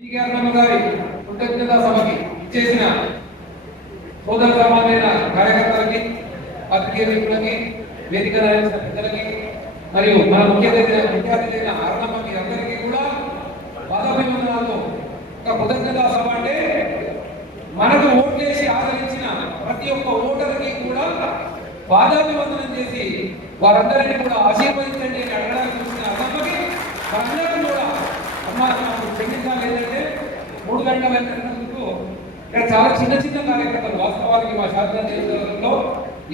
శ్రీగారమ్మ గారి కృతజ్ఞతా సభకి ఇచ్చేసిన సోదర సమానమైన కార్యకర్తలకి పత్రికే మిత్రులకి వేదిక రాయాల్సిన పెద్దలకి మరియు మన ముఖ్య అతిథి ముఖ్య అతిథి అందరికీ కూడా పదభివందనాలతో ఒక కృతజ్ఞతా సభ అంటే మనకు ఓట్లేసి ఆదరించిన ప్రతి ఒక్క ఓటర్కి కూడా పాదాభివందనం చేసి వారందరినీ కూడా ఆశీర్వదించండి అని అడగడానికి వచ్చిన అమ్మకి మనందరం కూడా అమ్మ మూడు ఇక్కడ చాలా చిన్న చిన్న కార్యకర్తలు వాస్తవానికి మా శాసన నియోజకవర్గంలో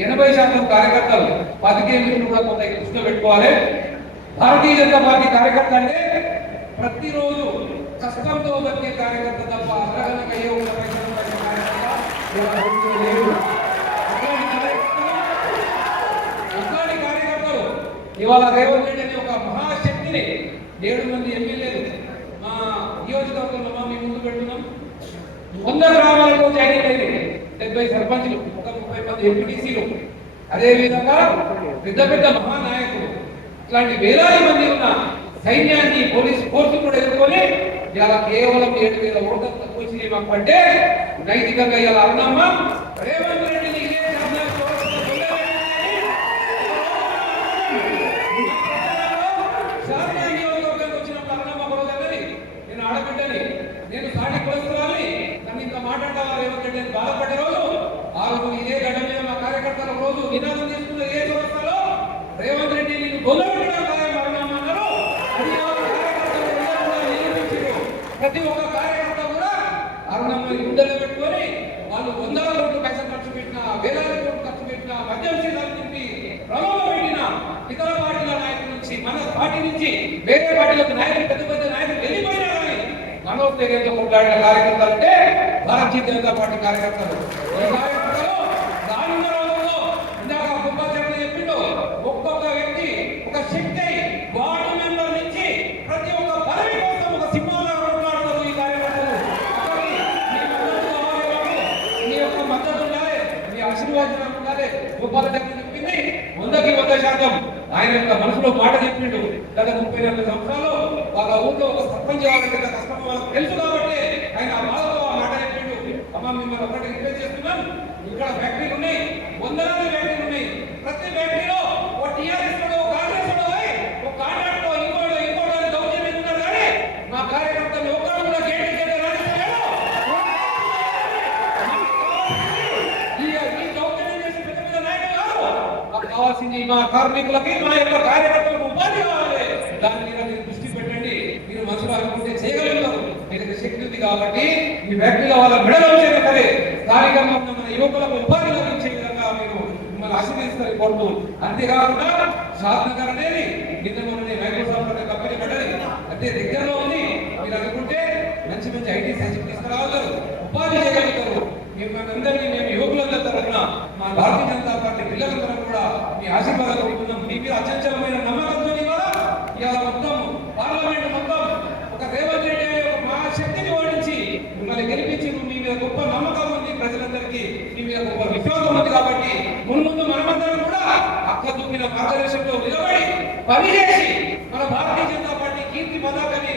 ఎనభై శాతం కార్యకర్తలు పదికేళ్ళు కూడా కొంత దృష్టిలో పెట్టుకోవాలి. భారతీయ జనతా పార్టీ కార్యకర్త అంటే ప్రతిరోజు కష్టంతో బతికే కార్యకర్త తప్ప అగ్రగణకు అయ్యే కార్యకర్త కార్యకర్తలు కార్యకర్తలు ఇవాళ రేవంత్ రెడ్డి అనే ఒక మహాశక్తిని ఏడు మంది ఎమ్మెల్యేలు మా నియోజకవర్గంలో మా మేము ముందు పెడుతున్నాం వంద గ్రామాలకు జాయిన్ అయింది డెబ్బై సర్పంచ్లు ఒక ముప్పై మంది ఎంపీటీసీలు. అదే విధంగా పెద్ద పెద్ద మహానాయకులు. ఇట్లాంటి వేలాది మంది ఉన్న సైన్యాన్ని పోలీస్ ఫోర్స్ కూడా ఎదుర్కొని ఇలా కేవలం ఏడు వేల ఓట్లు తక్కువ వచ్చినాయి మాకు అంటే నైతికంగా ఇలా అన్నమ్మ రేవంత్ రెడ్డి నీకే శాసనాలు శాసన నియోజకవర్గానికి వచ్చినప్పుడు అన్నమ్మ గొడవలని నేను ఆడబిడ్డని నేను సాటి కులస్తురాలి నన్ను ఇంత మాట్లాడాలా రేవంత్ రెడ్డి అని బాధపడే రోజు ఆ రోజు ఇదే గడ్డ మీద మా కార్యకర్తల రోజు నినాదం తీసుకున్న ఏ వ్యవస్థలో రేవంత్ రెడ్డి నేను గొల్లబెట్టడం ప్రతి ఒక్క కార్యకర్త కూడా అరుణమ్మని గుండెలు పెట్టుకొని వాళ్ళు వందల కోట్లు పైసలు ఖర్చు పెట్టిన వేలాది కోట్లు ఖర్చు పెట్టిన మద్యం సీసాలు తిప్పి ప్రలోభ పెట్టిన ఇతర పార్టీల నాయకుల నుంచి మన పార్టీ నుంచి వేరే పార్టీలకు నాయకులు పెద్ద పెద్ద మనోత్తేజంతో కొట్లాడిన కార్యకర్తలు అంటే భారతీయ జనతా పార్టీ కార్యకర్తలు. ఈ ఇందాక గుప్పాచార్య చెప్పిండు ఒక్కొక్క వ్యక్తి ఒక శక్తి వార్డు మెంబర్ నుంచి ప్రతి ఒక్క పదవి కోసం ఒక సింహాల కొట్లాడుతారు ఈ కార్యకర్తలు. మీ మద్దతు యొక్క మద్దతు ఉండాలి మీ ఆశీర్వాదం ఉండాలి. గోపాలచంద్ర చెప్పింది వందకి వంద శాతం. ఆయన యొక్క మనసులో మాట చెప్పిండు గత ముప్పై నలభై సంవత్సరాలు వాళ్ళ ఊళ్ళో ఒక సర్పంచ్ వాళ్ళకి కష్టం వాళ్ళకి తెలుసు కాబట్టి ఆయన ఆ బాధతో ఆ మాట చెప్పిండు అమ్మ మిమ్మల్ని ఒకటి రిక్వెస్ట్ చేస్తున్నాం ఇక్కడ ఫ్యాక్టరీలు ఉన్నాయి వందలాది ఫ్యాక్టరీలు ఉన్నాయి ప్రతి ఫ్యాక్టరీలో ఒక టీఆర్ఎస్ వాడు, ఒక కాంగ్రెస్ వాడు పోయి, ఒక కాంట్రాక్ట్ ఇంకోటి ఇంకోటి అని దౌర్జన్యం చేస్తున్నారు కానీ మా కార్యకర్తలు ఒకరు కూడా గేట్ గేట్ రాజకీయాలు ఈ ఈ దౌర్జన్యం చేసే పెద్ద పెద్ద నాయకులు కాదు. మాకు కావాల్సింది మా కార్మికులకి మా యొక్క కార్యకర్తలకు ఉపాధి కావాలి దాని మీద మీరు దృష్టి పెట్టండి. మీరు మనసులో అనుకుంటే చేయగలుగుతారు మీకు శక్తి ఉంది కాబట్టి మీ ఫ్యాక్టరీలో వాళ్ళ మెడలో వచ్చేది సరే. స్థానికంగా మన యువకులకు ఉపాధి లభించే విధంగా మీరు మిమ్మల్ని ఆశీర్వదిస్తారు కోరుతూ అంతేకాకుండా షాద్నగర్ అనేది నిన్న మొన్న మైక్రోసాఫ్ట్ అనే కంపెనీ పడ్డది అంటే దగ్గరలో ఉంది. మీరు అనుకుంటే మంచి మంచి ఐటీ సైన్స్ తీసుకురావాలి ఉపాధి చేయగలుగుతారు. మిమ్మల్ని అందరినీ మా భారతీయ జనతా పార్టీ పిల్లలందరం కూడా మీ ఆశీర్వాదాలు కోరుకుందాం. మీ మీద అచంచలమైన నమ్మకంతో ఇవాళ మొత్తం పార్లమెంట్ మొత్తం ఒక రేవంత్ రెడ్డి అనే ఒక మహాశక్తిని ఓడించి మిమ్మల్ని గెలిపించి మీ మీద గొప్ప నమ్మకం ఉంది ప్రజలందరికీ. మీ మీద గొప్ప విశ్వాసం ఉంది కాబట్టి మున్ముందు మనమందరం కూడా అక్క దుమ్మిన మార్గదర్శకంలో నిలబడి పనిచేసి మన భారతీయ జనతా పార్టీ కీర్తి పతాకాన్ని